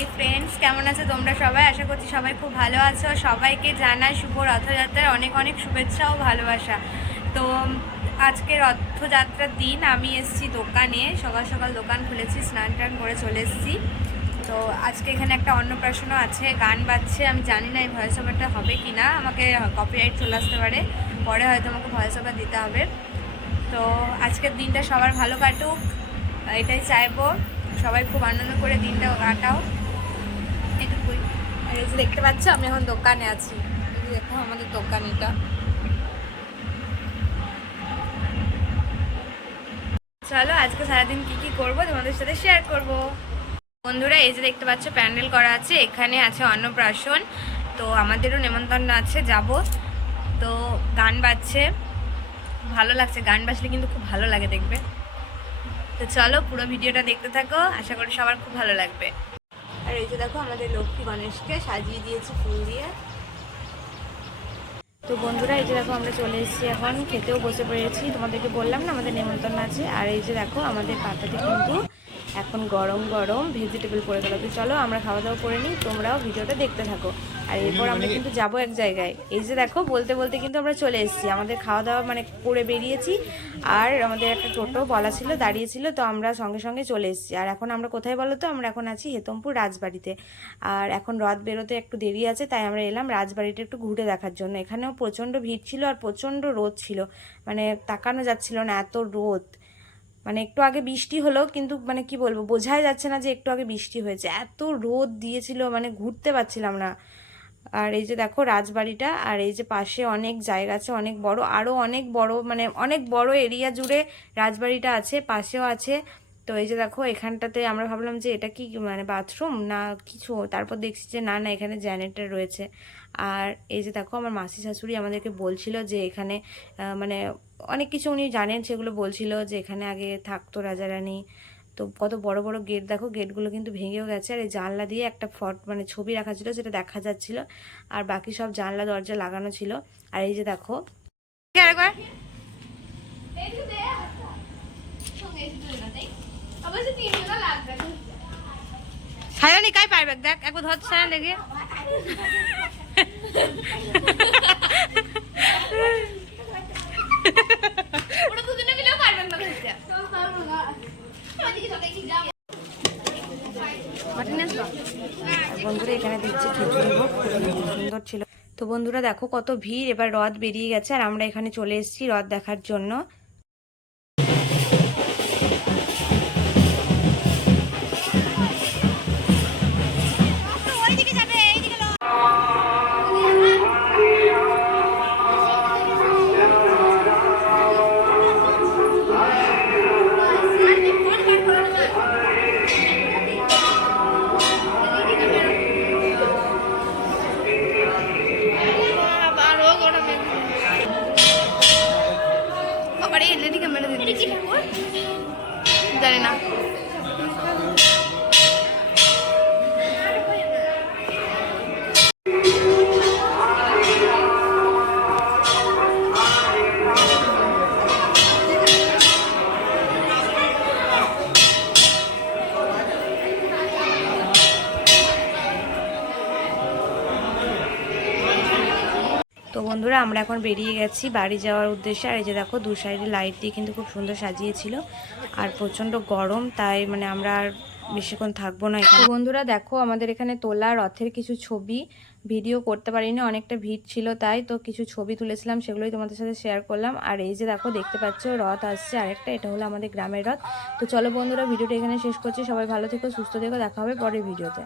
Hi friends, কেমন আছো তোমরা সবাই? আশা করছি সবাই খুব ভালো আছো। সবাইকে জানাই শুভ রথযাত্রার অনেক অনেক শুভেচ্ছা ও ভালোবাসা। তো আজকে রথযাত্রার দিন আমি এসেছি দোকানে, সকাল সকাল দোকান খুলেছি, স্নান টান করে চলে এসেছি। তো আজকে এখানে একটা অন্নপ্রাশনও আছে, গান বাজছে। আমি জানি না এই ভয়েস ওভারটা হবে কি না, আমাকে কপিরাইট চলে আসতে পারে, পরে হয়তো আমাকে ভয়েস ওভার দিতে হবে। তো আজকের দিনটা সবার ভালো কাটুক, এটাই চাইবো। সবাই খুব আনন্দ করে দিনটা কাটাও, এটুকুই। আর এই যে দেখতে পাচ্ছ আমি এখন দোকানে আছি, এই যে দেখো আমাদের দোকান এটা। চলো আজকে সারাদিন কি কি করবো তোমাদের সাথে শেয়ার করব। বন্ধুরা এই যে দেখতে পাচ্ছ প্যান্ডেল করা আছে, এখানে আছে অন্নপ্রাশন। তো আমাদেরও নেমন্তন্ন আছে, যাব। তো গান বাজছে, ভালো লাগছে, গান বাজলে কিন্তু খুব ভালো লাগে দেখবে। তো চলো পুরো ভিডিওটা দেখতে থাকো, আশা করি সবার খুব ভালো লাগবে। আর এই যে দেখো আমাদের লক্ষ্মী গণেশকে সাজিয়ে দিয়েছি ফুল দিয়ে। তো বন্ধুরা এই যে দেখো আমরা চলে এসেছি, এখন খেতেও বসে পড়েছি। তোমাদেরকে বললাম না আমাদের নেমন্তন্ন আছে। আর এই যে দেখো আমাদের পাতাতে কিন্তু এখন গরম গরম ভেজিটেবল পড়ে গেল। তো চলো আমরা খাওয়া দাওয়া করে নিই, তোমরাও ভিডিওটা দেখতে থাকো। আর এরপর আমরা কিন্তু যাবো এক জায়গায়। এই যে দেখো বলতে বলতে কিন্তু আমরা চলে এসেছি, আমাদের খাওয়া দাওয়া মানে করে বেরিয়েছি। আর আমাদের একটা টোটো বলা ছিল, দাঁড়িয়েছিল, তো আমরা সঙ্গে সঙ্গে চলে এসেছি। আর এখন আমরা কোথায় বলো তো? আমরা এখন আছি হেতমপুর রাজবাড়িতে। আর এখন রথ বেরোতে একটু দেরি আছে, তাই আমরা এলাম রাজবাড়িটা একটু ঘুরে দেখার জন্য। এখানেও প্রচণ্ড ভিড় ছিল আর প্রচণ্ড রোদ ছিল, মানে তাকানো যাচ্ছিল না, এত রোদ। মানে একটু আগে বৃষ্টি হলো, কিন্তু মানে কি বলবো, বোঝাই যাচ্ছে না যে একটু আগে বৃষ্টি হয়েছে, এত রোদ দিয়েছিল, মানে ঘুরতে পারছিলাম না। আর এই যে দেখো রাজবাড়িটা, আর এই যে পাশে অনেক জায়গা আছে, অনেক বড়, আরও অনেক বড়, মানে অনেক বড় এরিয়া জুড়ে রাজবাড়িটা আছে, পাশেও আছে। তো এই যে দেখো এখানটাতে আমরা ভাবলাম যে এটা কি মানে বাথরুম না কিছু, তারপর দেখছি যে না না, এখানে জেনারেটর রয়েছে। আর এই যে দেখো আমার মাসি শাশুড়ি আমাদেরকে বলছিল যে এখানে মানে অনেক কিছু উনি জানেন, সেগুলো বলছিল যে এখানে আগে থাকতো রাজা রানী। তো কত বড় বড় গেট, দেখো গেটগুলো কিন্তু ভেঙেও গেছে। আর এই জানলা দিয়ে একটা মানে ছবি রাখা ছিল, সেটা দেখা যাচ্ছিল। আর বাকি সব জানলা দরজা লাগানো ছিল। আর এই যে দেখো হায়ানি কাই পারবে, দেখ একবার ধরছে না দেখে। বন্ধুরা এখানে দিচ্ছে খিচুড়ি ভোগ, সুন্দর ছিল। তো বন্ধুরা দেখো কত ভিড়, এবার রথ বেরিয়ে গেছে আর আমরা এখানে চলে এসেছি রথ দেখার জন্য। জানি না। তো বন্ধুরা আমরা এখন বেরিয়ে গেছি বাড়ি যাওয়ার উদ্দেশ্যে। আর এই যে দেখো দু সাইডে লাইট দিয়ে কিন্তু খুব সুন্দর সাজিয়েছিল। আর প্রচণ্ড গরম, তাই মানে আমরা আর বেশিক্ষণ থাকবো না এখানে। বন্ধুরা দেখো আমাদের এখানে তোলা রথের কিছু ছবি, ভিডিও করতে পারিনি, অনেকটা ভিড় ছিল, তাই তো কিছু ছবি তুলেছিলাম, সেগুলোই তোমাদের সাথে শেয়ার করলাম। আর এই যে দেখো দেখতে পাচ্ছ রথ আসছে আরেকটা, এটা হলো আমাদের গ্রামের রথ। তো চলো বন্ধুরা ভিডিওটা এখানে শেষ করছি, সবাই ভালো থেকো, সুস্থ থেকো, দেখা হবে পরের ভিডিওতে।